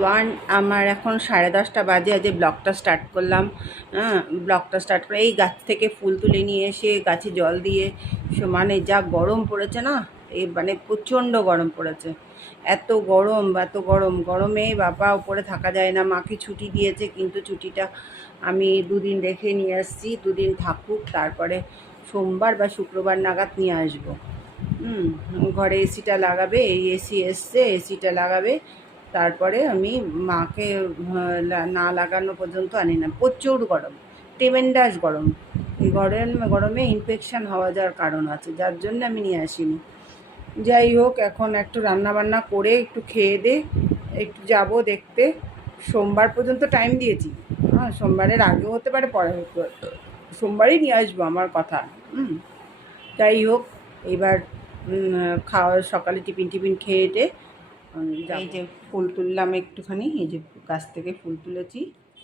One আমার এখন সাড়ে দশটা বাজে আজ ব্লগটা স্টার্ট করলাম। হ্যাঁ ব্লগটা স্টার্ট করে এই গাছ থেকে ফুল তুলে নিয়ে এসে গাছে জল দিয়ে সমানে যা গরম পড়েছে না এই মানে প্রচণ্ড গরম পড়েছে। এত গরম এত গরম, গরমে বাবা উপরে থাকা যায় না, মাকে ছুটি দিয়েছে, কিন্তু ছুটিটা আমি দুদিন রেখে নিয়ে আসছি, দুদিন থাকুক, তারপরে সোমবার বা শুক্রবার নাগাদ নিয়ে আসব। হুম, ঘরে এসিটা লাগাবে, এই এসি এসছে এসিটা লাগাবে তারপরে আমি মাকে না লাগানো পর্যন্ত আনি না। প্রচুর গরম। টেমেন্ডাস গরম। এই গরম, গরমে ইনফেকশান হওয়া যাওয়ার কারণ আছে। যার জন্য আমি নিয়ে আসিনি। যাই হোক, এখন একটু রান্না বান্না করে একটু খেয়ে দে, একটু যাব দেখতে। সোমবার পর্যন্ত টাইম দিয়েছি। হ্যাঁ সোমবারের আগেও হতে পারে পরে হতে পারে। সোমবারই নিয়ে আসব আমার কথা। হুম। যাই হোক, এবার খাওয়া, সকালে টিফিন টিফিন খেয়ে এই যে ফুল তুললাম একটুখানি এই যে গাছ থেকে ফুল তুলেছি।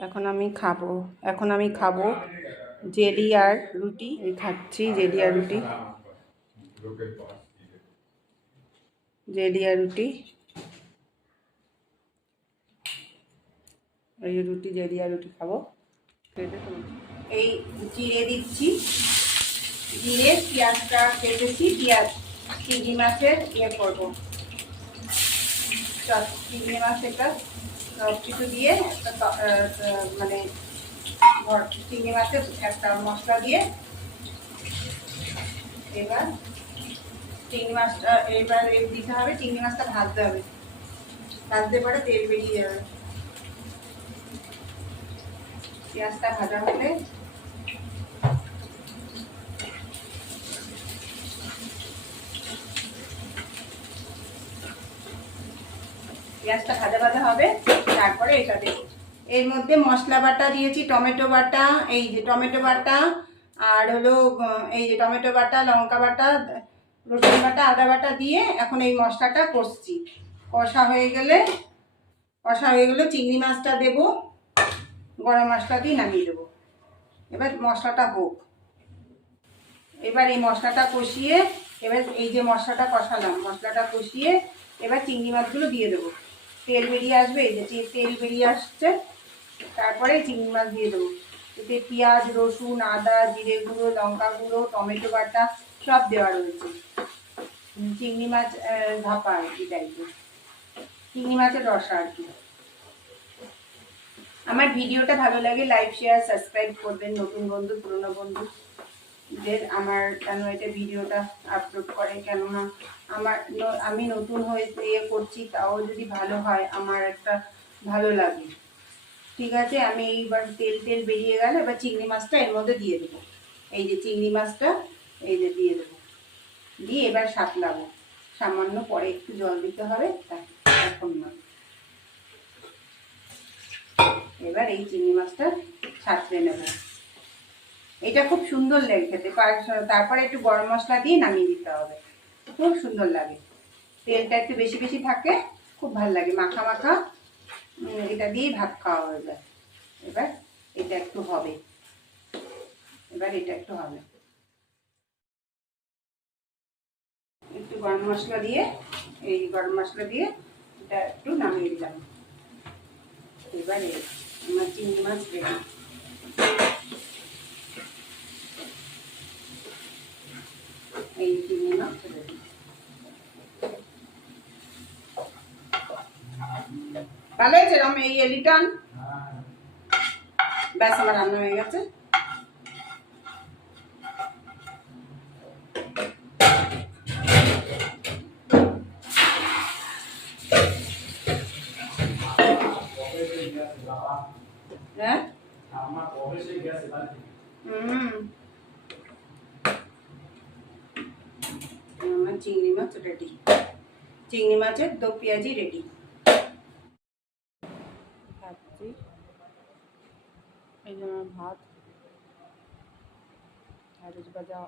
এখন আমি খাব এখন আমি খাব জেলি আর রুটি এই খাচ্ছি জেলি আর রুটি। জেলি আর রুটি। এই রুটি জেলি আর রুটি খাব। এই জিরে দিচ্ছি। জিরে পেঁয়াজটা কেটেছি পেঁয়াজ চিংড়ি মাছের ইয়ে করব। চিংড়ি মাছ সব কিছু দিয়ে মানে চিংড়ি মাছের একটা মশলা দিয়ে এবার চিংড়ি মাছটা, এবার দিতে হবে, চিংড়ি মাছটা ভাজতে হবে। ভাজতে পরে তেল বেরিয়ে যাবে। পেঁয়াজটা ভাজা হলে পেঁয়াজটা ভাজা ভাজা হবে, তারপরে এটা দেবো। এর মধ্যে মশলা বাটা দিয়েছি, টমেটো বাটা, এই যে টমেটো বাটা, আর হলো এই যে টমেটো বাটা, লঙ্কা বাটা, রসুন বাটা, আদা বাটা দিয়ে এখন এই মশলাটা কষছি। কষা হয়ে গেলে, কষা হয়ে গেলে চিংড়ি মাছটা দেবো, গরম মশলা দিয়ে নামিয়ে দেবো। এবার মশলাটা হোক। এবার এই মশলাটা কষিয়ে, এবার এই যে মশলাটা কষালাম, মশলাটা কষিয়ে এবার চিংড়ি মাছগুলো দিয়ে দেবো। তেল বেরিয়ে আসবে যে তেল বেরিয়ে আসছে। তারপরে চিংড়ি মাছ দিয়ে দেবো। এতে পেঁয়াজ, রসুন, আদা, জিরে গুঁড়ো, লঙ্কা গুঁড়ো, টমেটো বাটা সব দেওয়া রয়েছে। চিংড়ি মাছ ভাপা আর কি টাইপের চিংড়ি মাছের রসা আর কি। আমার ভিডিওটা ভালো লাগে লাইক শেয়ার সাবস্ক্রাইব করবেন নতুন বন্ধু, পুরনো বন্ধু। দের আমার কেন এটা ভিডিওটা আপলোড করে, কেননা আমার আমি নতুন হয়ে ইয়ে করছি, তাও যদি ভালো হয়, আমার একটা ভালো লাগে। ঠিক আছে, আমি এইবার তেল তেল বেরিয়ে গেলে এবার চিংড়ি মাছটা এর মধ্যে দিয়ে দেবো। এই যে চিংড়ি মাছটা, এই যে দিয়ে দেবো। দিয়ে এবার সাতলাবো। সামান্য পরে একটু জল দিতে হবে এখন না। এবার এই চিংড়ি মাছটা ছাড়তে নেব। এটা খুব সুন্দর লাগে খেতে। পার- তারপরে একটু গরম মশলা দিয়ে নামিয়ে দিতে হবে। খুব সুন্দর লাগে। তেলটা একটু বেশি বেশি থাকে, খুব ভালো লাগে। মাখা মাখা এটা দিয়েই ভাত খাওয়া হয়ে যায়। এবার এটা একটু হবে। এবার এটা একটু হবে। একটু গরম মশলা দিয়ে, এই গরম মশলা দিয়ে এটা একটু নামিয়ে দিলাম। এবারে আমার চিংড়ি মাছ রেডি এই চিংড়ি মাছ রেডি হয়েছে রম এই এলিটন, ব্যাস আমার রান্না হয়ে গেছে। হ্যাঁ? হুম। চিংড়ি মাছ রেডি চিংড়ি মাছের দো পেঁয়াজি রেডি খাচ্ছি এই যে আমার ভাত আর ভাজা